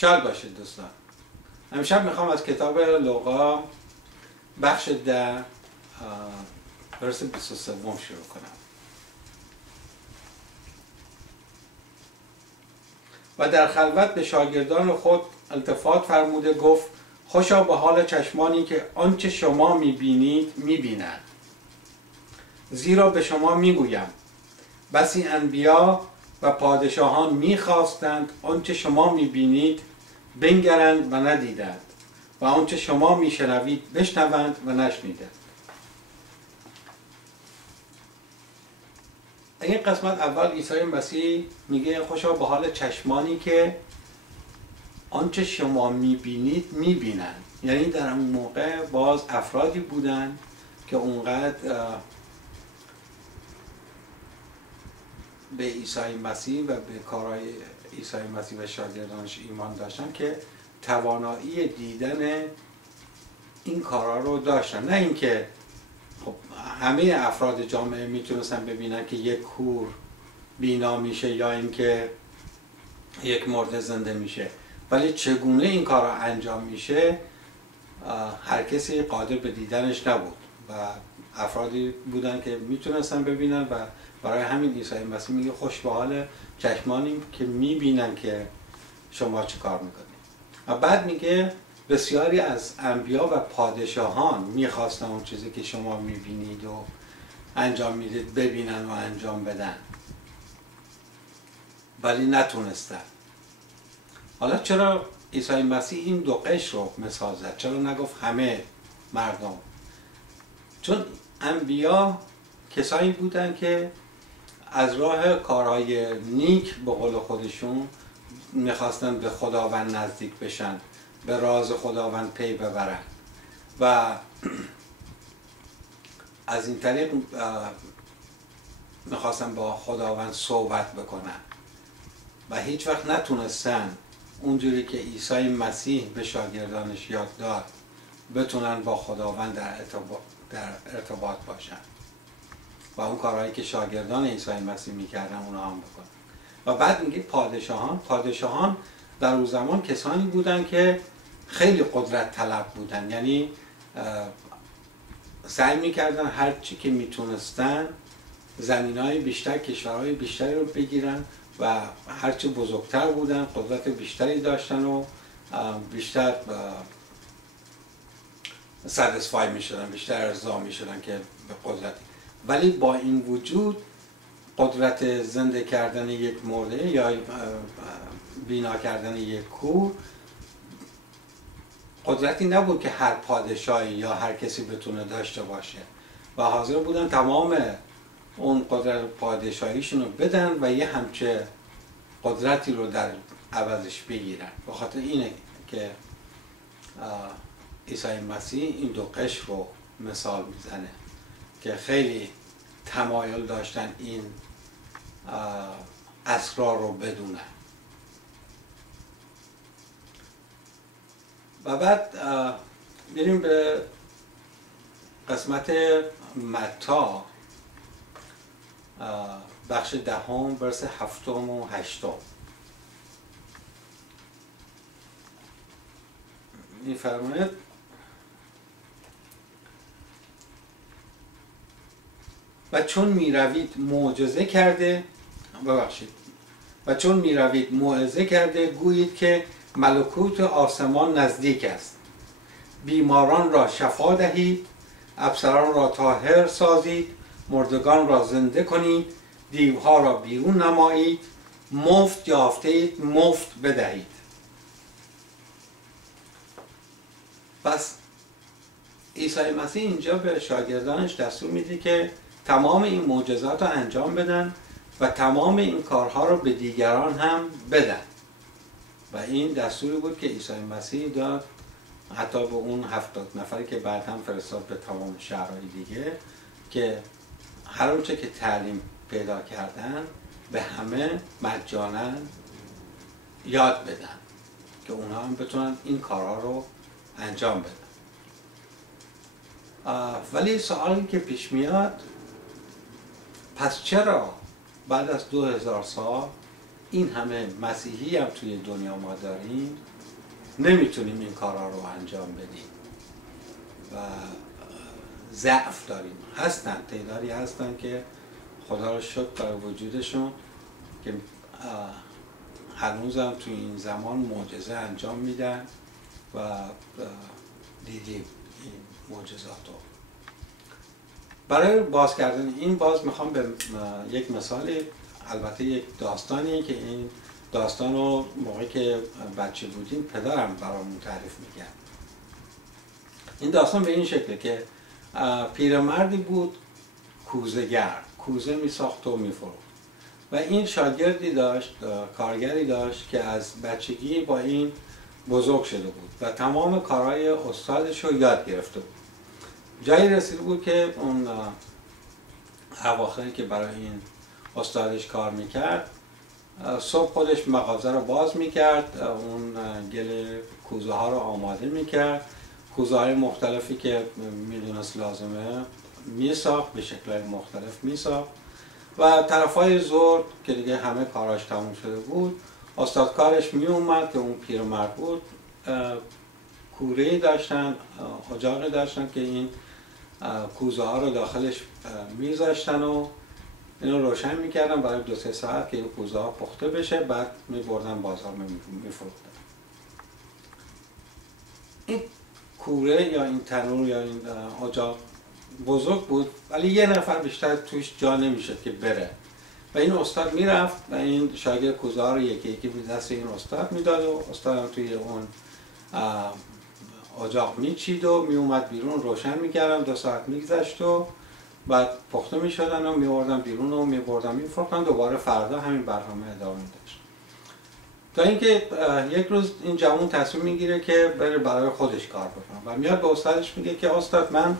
شاد باشید دوستان. امشب میخوام از کتاب لوقا بخش 10 ورس 23 شروع کنم. و در خلوت به شاگردان خود التفات فرموده گفت خوشا به حال چشمانی که آنچه شما میبینید میبینند. زیرا به شما میگویم بسی انبیا و پادشاهان میخواستند آنچه شما میبینید بنگرند و ندیدند و آنچه شما میشنوید بشنوند و نشنیدند. این قسمت اول عیسی مسیح میگه خوشا به حال چشمانی که آنچه شما میبینید میبینند. یعنی در اون موقع باز افرادی بودن که اونقدر به عیسی مسیح و به کارهای عیسی مسیح و شاگردانش ایمان داشتن که توانایی دیدن این کارها رو داشتن. نه اینکه خب همه افراد جامعه میتونستن ببینن که یک کور بینا میشه یا اینکه یک مرده زنده میشه، ولی چگونه این کار را انجام میشه هر کسی قادر به دیدنش نبود و افرادی بودن که میتونستن ببینن و برای همین عیسی مسیح میگه خوش به حال چشمانی که میبینن که شما چه کار میکنید. و بعد میگه بسیاری از انبیا و پادشاهان میخواستن اون چیزی که شما میبینید و انجام میدید ببینن و انجام بدن ولی نتونستن. حالا چرا عیسی مسیح این دو قشر رو مثال زد؟ چرا نگفت همه مردم؟ چون انبیا کسایی بودن که از راه کارهای نیک به قول خودشون میخواستن به خداوند نزدیک بشن، به راز خداوند پی ببرن و از این طریق میخواستن با خداوند صحبت بکنن و هیچ وقت نتونستن اونجوری که عیسی مسیح به شاگردانش یاد داد بتونن با خداوند در ارتباط باشن و اون کارهایی که شاگردان عیسی مسیح میکردن اونا هم بکنن. و بعد میگه پادشاهان در اون زمان کسانی بودن که خیلی قدرت طلب بودن، یعنی سعی میکردن هر چی که میتونستن زمینهای بیشتر، کشورهای بیشتری رو بگیرن و هرچی بزرگتر بودن قدرت بیشتری داشتن و بیشتر ساتیسفای میشدن، بیشتر ارضا میشدن که به قدرتی. ولی با این وجود قدرت زنده کردن یک مرده یا بینا کردن یک کور قدرتی نبود که هر پادشاهی یا هر کسی بتونه داشته باشه و حاضر بودن تمام اون قدرت پادشاهیشون رو بدن و یه همچه قدرتی رو در عوضش بگیرن. به خاطر اینه که عیسی مسیح این دو قشر رو مثال میزنه که خیلی تمایل داشتن این اسرار رو بدونن. و بعد میریم به قسمت متی بخش 10 ورس 7 و 8. می‌فرماید و چون میروید موعظه کرده گویید که ملکوت آسمان نزدیک است. بیماران را شفا دهید، ابصران را طاهر سازید، مردگان را زنده کنید، دیوها را بیرون نمایید، مفت یافتید مفت بدهید. پس عیسی مسیح اینجا به شاگردانش دستور میده که تمام این معجزات رو انجام بدن و تمام این کارها رو به دیگران هم بدن و این دستوری بود که عیسی مسیح داد حتی به اون 70 نفری که بعد هم فرستاد به تمام شهرهای دیگه که هر اونچه که تعلیم پیدا کردن به همه مجانا یاد بدن که اونها هم بتونن این کارها رو انجام بدن. ولی سوالی که پیش میاد، پس چرا بعد از 2000 سال این همه مسیحی هم توی دنیا ما داریم نمیتونیم این کارها رو انجام بدیم و ضعف داریم. هستن تعدادی هستن که خدا رو شکر برای وجودشون که هنوزم توی این زمان معجزه انجام میدن و دیدیم این معجزات رو. برای باز کردن این باز میخوام به یک مثالی، البته یک داستانی که این داستان رو موقعی که بچه بودیم پدرم برامون تعریف میکرد. این داستان به این شکله که پیرمردی بود کوزه‌گر، کوزه میساخت و میفروخت و این شاگردی داشت، کارگری داشت که از بچگی با این بزرگ شده بود و تمام کارهای استادش رو یاد گرفته بود. جایی رسیده بود که اون اواخری که برای این استادش کار میکرد، صبح خودش مغازه رو باز میکرد، اون گل کوزه ها رو آماده میکرد، کوزه های مختلفی که میدونست لازمه میساخت، به شکل‌های مختلف میساخت و طرفای ظهر که دیگه همه کاراش تموم شده بود، استادکارش می اومد که اون پیرمرد بود، کوره‌ای داشتن، اجاقی داشتن که این کوزه ها رو داخلش میذاشتن و اینو روشن میکردن برای 2-3 ساعت که این کوزه ها پخته بشه، بعد میبردن بازار میفروختن. این کوره یا این تنور یا این اجاق بزرگ بود ولی یه نفر بیشتر توش جا نمیشد که بره و این استاد میرفت و این شاگرد کوزه ها رو یکی یکی به دست این استاد میداد و استاد هم توی اون اجاق میچید و میومد بیرون، روشن میکردن، 2 ساعت میگذشت و بعد پخته میشدن و میوردن بیرون و میبردن میفروختن، دوباره فردا همین برنامه ادامه داشت. تا اینکه یک روز این جوان تصمیم میگیره که بره برای خودش کار بکنه و میاد به استادش میگه که استاد من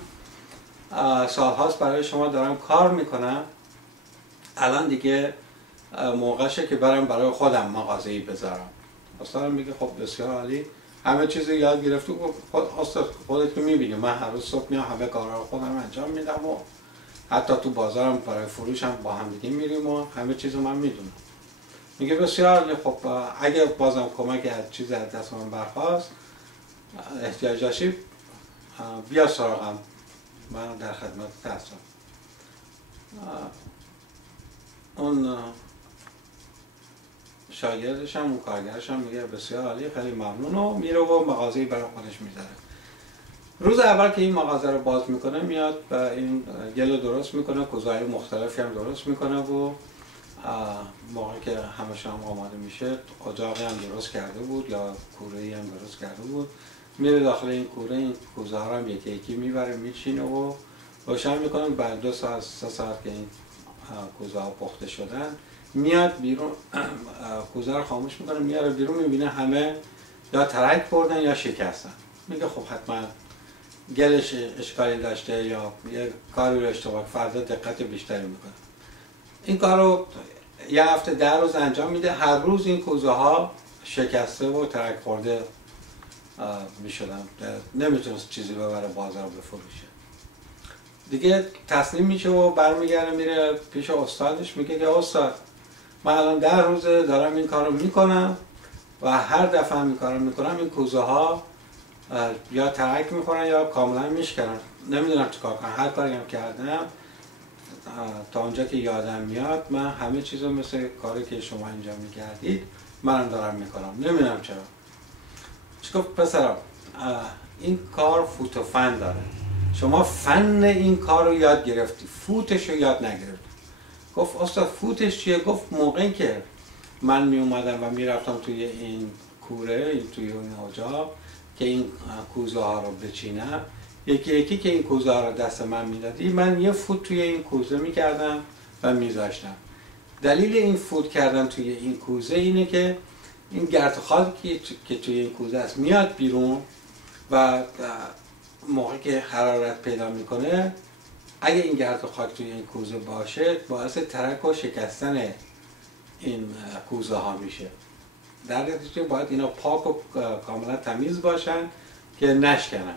سالهاست برای شما دارم کار میکنم، الان دیگه موقعشه که برم برای خودم مغازه‌ای بذارم. استادم میگه خب بسیار عالی، همه چیز یاد گرفتی. استاد خودت که میبینی من هر روز صبح میام همه کارا رو خودم انجام میدم و حتی تو بازارم برای فروشم با هم دیگه میریم و همه چیزو من میدونم. میگه بسیار عالی، خب اگه بازم کمک از چیز از دست من برخواست، احتیاج داشتی بیا سراغم، من در خدمت هستم. اون شاگردش هم، اون کارگرش هم میگه بسیار عالی، خیلی ممنون و میره و مغازه‌ای برای خودش میذاره. روز اول که این مغازه رو باز میکنه میاد و این گل رو درست میکنه، کوزه‌های مختلفی هم درست میکنه و موقعی که همه شام آماده میشه اجاقی هم درست کرده بود یا کوره‌ای هم درست کرده بود، میره داخل این کوره، این کوزه ها رو هم یکی یکی میبره میچینه و روشن میکنه. بعد 2 ساعت 3 ساعت که این کوزه ها پخته شدن میاد بیرون، کوزه رو خاموش میکنه، میاره بیرون میبینه همه یا ترک بردن یا شکستن. میگه خب حتما گلش اشکالی داشته یا یه کاری رو اشتباه، فردا دقت بیشتری میکنه. این کار رو یه هفته 10 روز انجام میده، هر روز این کوزه ها شکسته و ترک خورده میشدن، نمیتونست چیزی ببره بازار بفروشه. دیگه تسلیم میشه و برمیگرده میره پیش استادش، میگه که استاد من الان 10 روزه دارم این کارو میکنم و هر دفعه این کارو میکنم این کوزه ها یا ترک میخورن یا کاملا میشکنن، نمیدونم چیکار کنم. هر کاری هم کردم تا اونجا که یادم میاد من همه چیزو مثل کاری که شما اینجا میکردید منم دارم میکنم، نمیدونم چرا. چیکار پسرم این کار فوت و فن داره، شما فن این کار رو یاد گرفتی، فوتش رو یاد نگرفتی. گفت استاد فوتش چیه؟ گفت موقعی که من می اومدم و میرفتم توی این کوره، توی این اجاق که این کوزه ها رو بچینم، یکی یکی که این کوزه ها رو دست من میدادی، من یه فوت توی این کوزه میکردم و میذاشتم. دلیل این فوت کردن توی این کوزه اینه که این گرد و خاکی که توی این کوزه است میاد بیرون و موقعی که حرارت پیدا میکنه، اگه این گرد و خاک توی این کوزه باشه باعث ترک و شکستن این کوزه ها میشه. در نتیجه باید اینا پاک و کاملا تمیز باشن که نشکنن.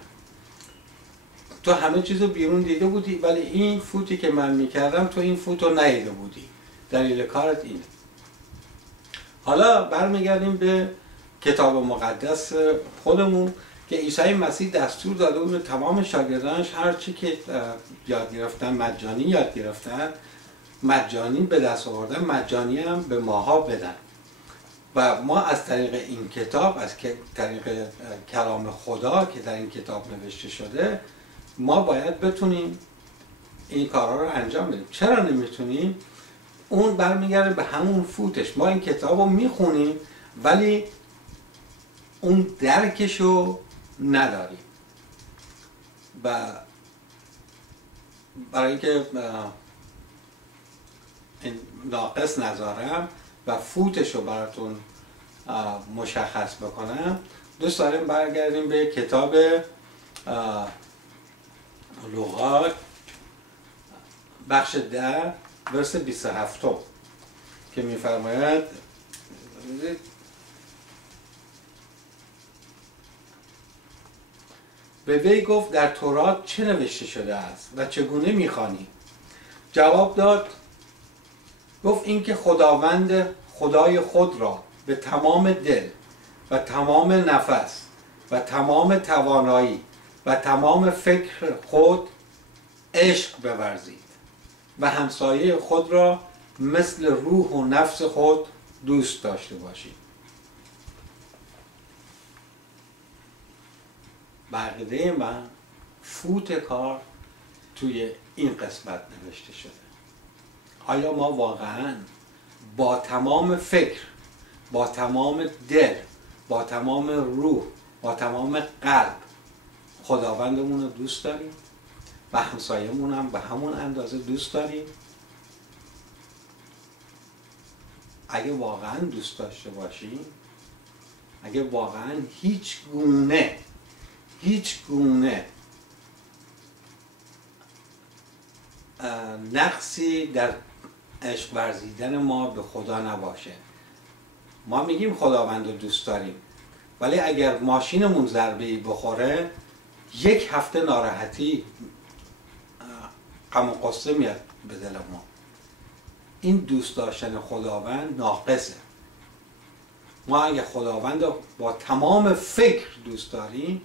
تو همه چیزو بیرون دیده بودی ولی این فوتی که من میکردم تو این فوتو ندیده بودی، دلیل کارت اینه. حالا برمیگردیم به کتاب مقدس خودمون که عیسی مسیح دستور داده بود به تمام شاگردانش هر چی که یاد گرفتن مجانی یاد گرفتن، مجانی به دست آوردن، مجانی هم به ماها بدن. و ما از طریق این کتاب، از طریق کلام خدا که در این کتاب نوشته شده، ما باید بتونیم این کارها رو انجام بدیم. چرا نمیتونیم؟ اون برمیگرده به همون فوتش. ما این کتاب رو میخونیم ولی اون درکش رو نداریم. و برای اینکه این ناقص نذارم و فوتش رو براتون مشخص بکنم، دوست داریم برگردیم به کتاب لوقا بخش 10 ورس 27 که میفرماید به وی گفت در تورات چه نوشته شده است و چگونه میخوانی؟ جواب داد، گفت اینکه خداوند خدای خود را به تمام دل و تمام نفس و تمام توانایی و تمام فکر خود عشق بورزید و همسایه خود را مثل روح و نفس خود دوست داشته باشید. بقیده من فوت کار توی این قسمت نوشته شده. آیا ما واقعا با تمام فکر، با تمام دل، با تمام روح، با تمام قلب خداوندمون رو دوست داریم و همسایه‌مون هم به همون اندازه دوست داریم؟ اگه واقعا دوست داشته باشیم، اگه واقعا هیچ گونه نقصی در عشق ورزیدن ما به خدا نباشه. ما میگیم خداوند رو دوست داریم ولی اگر ماشینمون ضربه‌ای بخوره 1 هفته ناراحتی، غم و غصه میاد به دل ما. این دوست داشتن خداوند ناقصه. ما اگه خداوند رو با تمام فکر دوست داریم،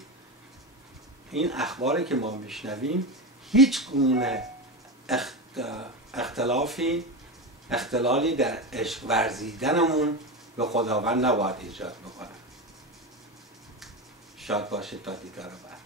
این اخباری که ما میشنویم هیچ گونه اختلالی در عشق ورزیدنمون به خداوند نباید ایجاد بکنه. شاد باشید تا دیدار بعد.